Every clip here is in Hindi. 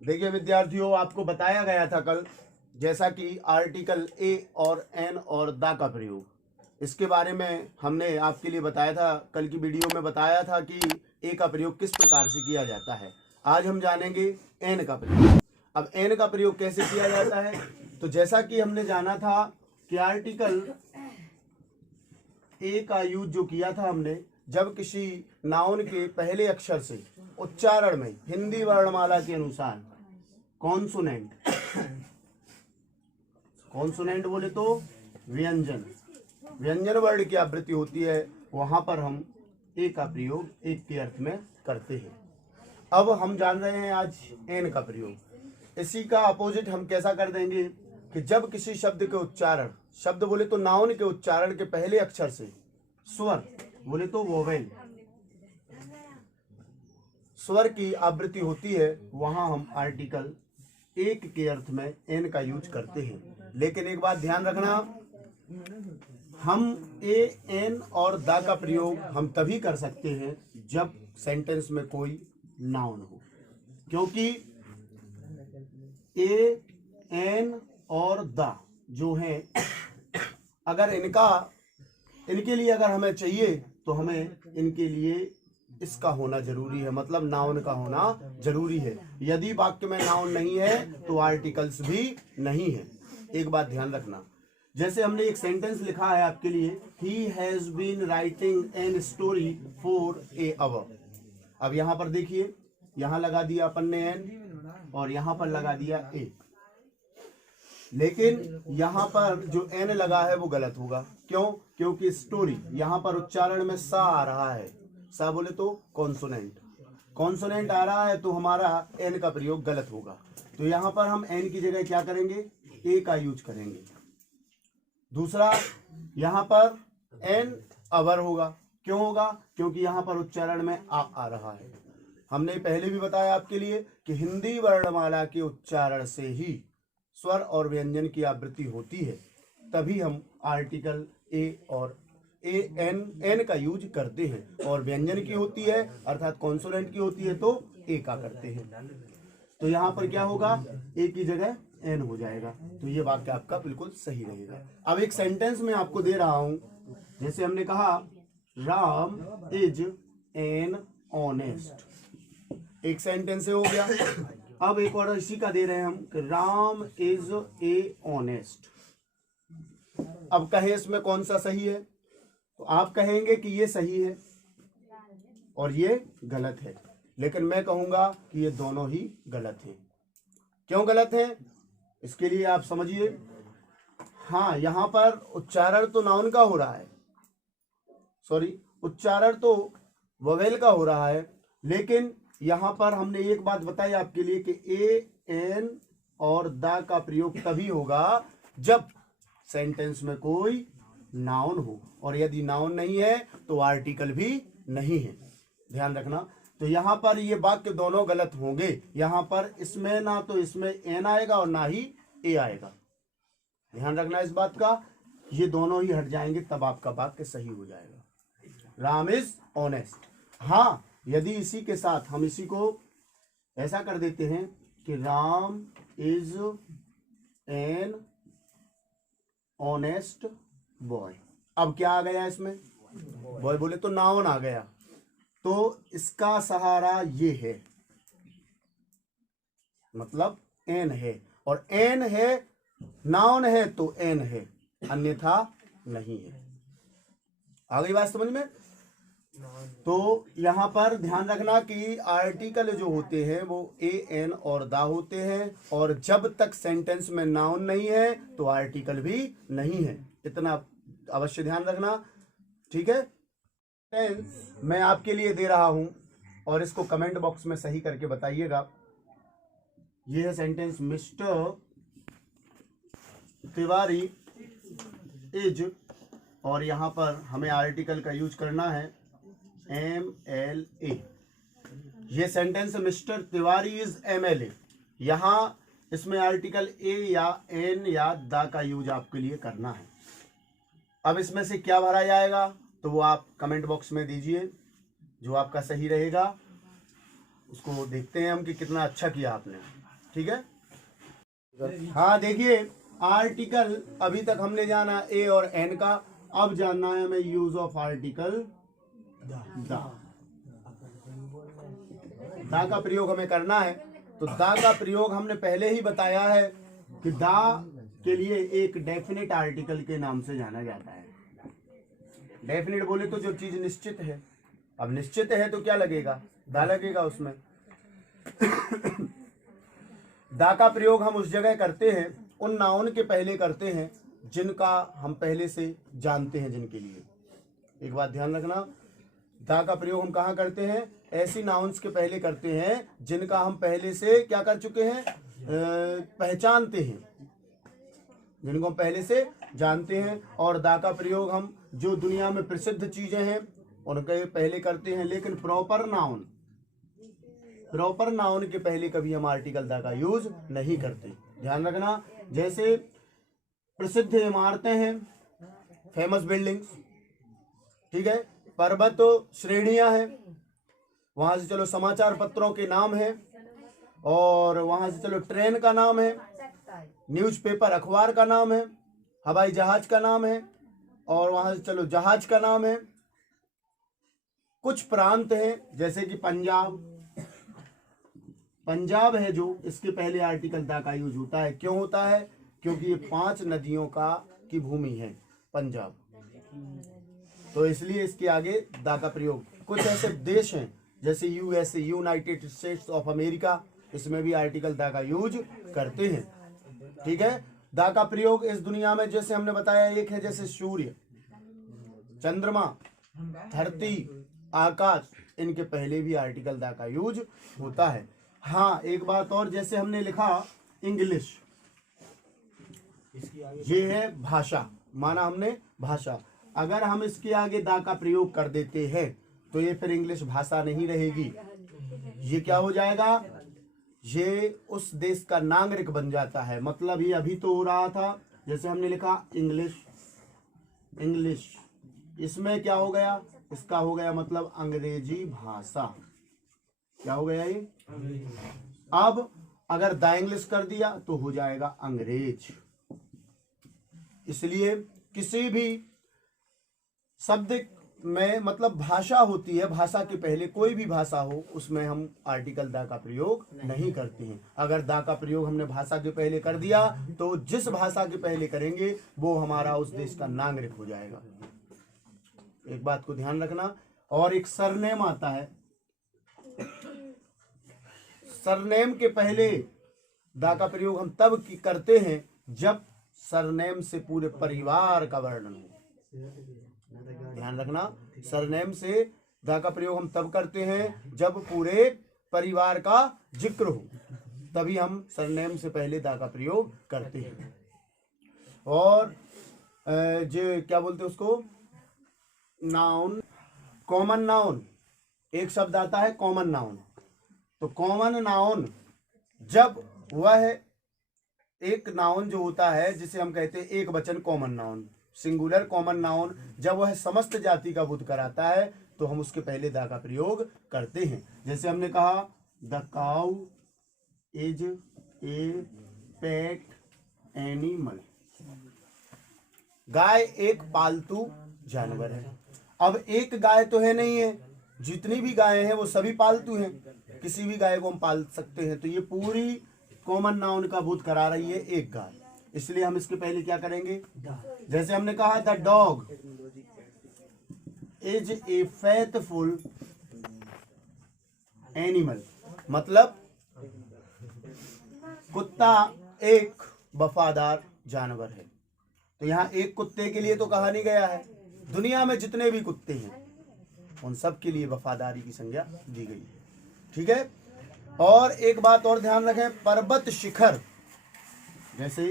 देखिए विद्यार्थियों, आपको बताया गया था कल, जैसा कि आर्टिकल ए और एन और द का प्रयोग, इसके बारे में हमने आपके लिए बताया था। कल की वीडियो में बताया था कि ए का प्रयोग किस प्रकार से किया जाता है। आज हम जानेंगे एन का प्रयोग। अब एन का प्रयोग कैसे किया जाता है, तो जैसा कि हमने जाना था कि आर्टिकल ए का यूज जो किया था हमने, जब किसी नाउन के पहले अक्षर से उच्चारण में हिंदी वर्णमाला के अनुसार कॉन्सोनेंट, कॉन्सोनेंट बोले तो व्यंजन, व्यंजन वर्ण की आवृत्ति होती है, वहां पर हम ए का प्रयोग एक के अर्थ में करते हैं। अब हम जान रहे हैं आज एन का प्रयोग। इसी का अपोजिट हम कैसा कर देंगे कि जब किसी शब्द के उच्चारण, शब्द बोले तो नाउन के उच्चारण के पहले अक्षर से स्वर बोले तो वोवेल, स्वर की आवृत्ति होती है, वहां हम आर्टिकल एक के अर्थ में एन का यूज करते हैं। लेकिन एक बात ध्यान रखना, हम ए एन और द का प्रयोग हम तभी कर सकते हैं जब सेंटेंस में कोई नाउन हो, क्योंकि ए एन और द जो है, अगर इनके लिए अगर हमें चाहिए तो हमें इनके लिए इसका होना जरूरी है, मतलब नाउन का होना जरूरी है। यदि वाक्य में नाउन नहीं है तो आर्टिकल्स भी नहीं है। एक बात ध्यान रखना, जैसे हमने एक सेंटेंस लिखा है आपके लिए, he has been writing an story for a hour. अब यहां पर देखिए, यहां लगा दिया अपन ने एन और यहां पर लगा दिया ए, लेकिन यहां पर जो एन लगा है वो गलत होगा। क्यों? क्योंकि स्टोरी यहां पर उच्चारण में सा आ रहा है, सा बोले तो कॉन्सोनेंट, कॉन्सोनेंट आ रहा है, तो हमारा एन का प्रयोग गलत होगा। तो यहां पर हम एन की जगह क्या करेंगे, ए का यूज करेंगे। दूसरा, यहां पर एन अवर होगा। क्यों होगा? क्योंकि यहां पर उच्चारण में आ रहा है। हमने पहले भी बताया आपके लिए कि हिंदी वर्णमाला के उच्चारण से ही स्वर और व्यंजन की आवृत्ति होती है, तभी हम आर्टिकल ए और एन का यूज करते हैं। और व्यंजन की होती है अर्थात कॉन्सोनेंट की होती है तो ए का करते हैं। तो यहाँ पर क्या होगा, ए की जगह एन हो जाएगा। तो ये वाक्य आपका बिल्कुल सही रहेगा। अब एक सेंटेंस में आपको दे रहा हूं, जैसे हमने कहा राम इज एन ऑनेस्ट, एक सेंटेंस से हो गया। अब एक और इसी का दे रहे हैं हम कि राम इज ए ऑनेस्ट। अब कहें इसमें कौन सा सही है, तो आप कहेंगे कि ये सही है और ये गलत है, लेकिन मैं कहूंगा कि ये दोनों ही गलत हैं। क्यों गलत हैं, इसके लिए आप समझिए। हाँ, यहां पर उच्चारण तो नाउन का हो रहा है, सॉरी, उच्चारण तो वोवेल का हो रहा है, लेकिन यहां पर हमने एक बात बताई आपके लिए कि ए एन और द का प्रयोग तभी होगा जब सेंटेंस में कोई नाउन हो, और यदि नाउन नहीं है तो आर्टिकल भी नहीं है। ध्यान रखना। तो यहां पर ये वाक्य दोनों गलत होंगे। यहां पर इसमें ना तो इसमें एन आएगा और ना ही ए आएगा। ध्यान रखना इस बात का, ये दोनों ही हट जाएंगे, तब आपका वाक्य सही हो जाएगा। Ram is honest. हाँ, यदि इसी के साथ हम इसी को ऐसा कर देते हैं कि Ram is an honest boy. अब क्या आ गया इसमें, बॉय बोले तो नाउन आ गया, तो इसका सहारा ये है, मतलब एन है, और एन है, नाउन है तो एन है, अन्यथा नहीं है। आ गई बात समझ में? तो यहां पर ध्यान रखना कि आर्टिकल जो होते हैं वो ए एन और द होते हैं, और जब तक सेंटेंस में नाउन नहीं है तो आर्टिकल भी नहीं है। इतना अवश्य ध्यान रखना, ठीक है। सेंटेंस मैं आपके लिए दे रहा हूं और इसको कमेंट बॉक्स में सही करके बताइएगा। ये है सेंटेंस, मिस्टर तिवारी इज, और यहां पर हमें आर्टिकल का यूज करना है MLA। ये sentence mister Tiwari is MLA। यहां इसमें आर्टिकल ए या एन या द का यूज आपके लिए करना है। अब इसमें से क्या भरा जाएगा तो वो आप कमेंट बॉक्स में दीजिए, जो आपका सही रहेगा उसको देखते हैं हम कि कितना अच्छा किया आपने। ठीक है। हाँ देखिए, आर्टिकल अभी तक हमने जाना ए और एन का, अब जानना है हमें यूज ऑफ आर्टिकल दा। दा का प्रयोग हमें करना है। तो दा का प्रयोग हमने पहले ही बताया है कि दा के लिए एक डेफिनेट आर्टिकल के नाम से जाना जाता है। डेफिनेट बोले तो जो चीज निश्चित है। अब निश्चित है तो क्या लगेगा, दा लगेगा उसमें। दा का प्रयोग हम उस जगह करते हैं, उन नाउन के पहले करते हैं जिनका हम पहले से जानते हैं, जिनके लिए। एक बात ध्यान रखना, दा का प्रयोग हम कहाँ करते हैं, ऐसी नाउन्स के पहले करते हैं जिनका हम पहले से क्या कर चुके हैं, पहचानते हैं, जिनको हम पहले से जानते हैं। और दा का प्रयोग हम जो दुनिया में प्रसिद्ध चीजें हैं उनके पहले करते हैं, लेकिन प्रॉपर नाउन के पहले कभी हम आर्टिकल दा का यूज नहीं करते। ध्यान रखना, जैसे प्रसिद्ध इमारतें हैं, फेमस बिल्डिंग्स, ठीक है, पर्वत श्रेणियां हैं, वहां से चलो समाचार पत्रों के नाम हैं, और वहां से चलो ट्रेन का नाम है, न्यूज़पेपर अखबार का नाम है, हवाई जहाज का नाम है, और वहां से चलो जहाज का नाम है। कुछ प्रांत हैं जैसे कि पंजाब है जो, इसके पहले आर्टिकल दा का यूज होता है। क्यों होता है, क्योंकि ये 5 नदियों की भूमि है पंजाब, तो इसलिए इसके आगे दा का प्रयोग। कुछ ऐसे देश हैं जैसे USA, United states of America, इसमें भी आर्टिकल दा का यूज करते हैं, ठीक है। दा का प्रयोग इस दुनिया में जैसे हमने बताया, एक है जैसे सूर्य, चंद्रमा, धरती, आकाश, इनके पहले भी आर्टिकल दा का यूज होता है। हाँ एक बात और, जैसे हमने लिखा इंग्लिश, ये है भाषा, माना हमने भाषा। अगर हम इसके आगे दा का प्रयोग कर देते हैं तो ये फिर इंग्लिश भाषा नहीं रहेगी, ये क्या हो जाएगा, ये उस देश का नागरिक बन जाता है। मतलब ये अभी तो हो रहा था, जैसे हमने लिखा इंग्लिश, इसमें क्या हो गया, इसका हो गया मतलब अंग्रेजी भाषा। क्या हो गया ये, अब अगर द इंग्लिश कर दिया तो हो जाएगा अंग्रेज। इसलिए किसी भी शब्द में मतलब भाषा होती है, भाषा के पहले कोई भी भाषा हो उसमें हम आर्टिकल दा का प्रयोग नहीं करते हैं। अगर दा का प्रयोग हमने भाषा के पहले कर दिया तो जिस भाषा के पहले करेंगे वो हमारा उस देश का नागरिक हो जाएगा। एक बात को ध्यान रखना। और एक सरनेम आता है, सरनेम के पहले दा का प्रयोग हम तब करते हैं जब सरनेम से पूरे परिवार का वर्णन हो। ध्यान रखना, सरनेम से दा का प्रयोग हम तब करते हैं जब पूरे परिवार का जिक्र हो, तभी हम सरनेम से पहले दा का प्रयोग करते हैं। और जो क्या बोलते हैं उसको, नाउन, कॉमन नाउन, एक शब्द आता है कॉमन नाउन। तो कॉमन नाउन जब वह एक नाउन जो होता है जिसे हम कहते हैं एक वचन common noun, singular common noun, जब वह समस्त जाति का बोध कराता है तो हम उसके पहले दा का प्रयोग करते हैं। जैसे हमने कहा the cow is a pet animal, गाय एक पालतू जानवर है। अब एक गाय तो है नहीं है, जितनी भी गायें हैं वो सभी पालतू हैं, किसी भी गाय को हम पाल सकते हैं। तो ये पूरी कॉमन नाउन का बोध करा रही है एक गाय, इसलिए हम इसके पहले क्या करेंगे, जैसे हमने कहा the dog is a faithful animal, मतलब कुत्ता एक वफादार जानवर है। तो यहाँ एक कुत्ते के लिए तो कहा नहीं गया है, दुनिया में जितने भी कुत्ते हैं उन सब के लिए वफादारी की संज्ञा दी गई है, ठीक है। और एक बात और ध्यान रखें, पर्वत शिखर, जैसे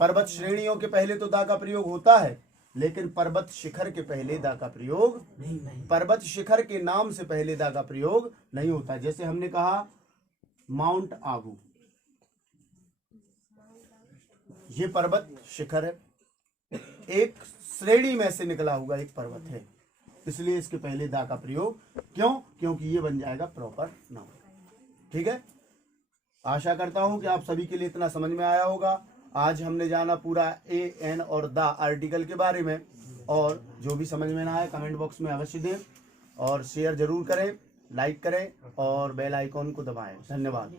पर्वत श्रेणियों के पहले तो दा का प्रयोग होता है, लेकिन पर्वत शिखर के पहले दा का प्रयोग नहीं, पर्वत शिखर के नाम से पहले दा का प्रयोग नहीं होता। जैसे हमने कहा माउंट आबू, ये पर्वत शिखर है, एक श्रेणी में से निकला हुआ एक पर्वत है, इसलिए इसके पहले दा का प्रयोग। क्यों, क्योंकि ये बन जाएगा प्रॉपर नाउन, ठीक है। आशा करता हूं कि आप सभी के लिए इतना समझ में आया होगा। आज हमने जाना पूरा ए एन और द आर्टिकल के बारे में, और जो भी समझ में ना आए कमेंट बॉक्स में अवश्य दें और शेयर जरूर करें, लाइक करें और बेल आइकॉन को दबाएं। धन्यवाद।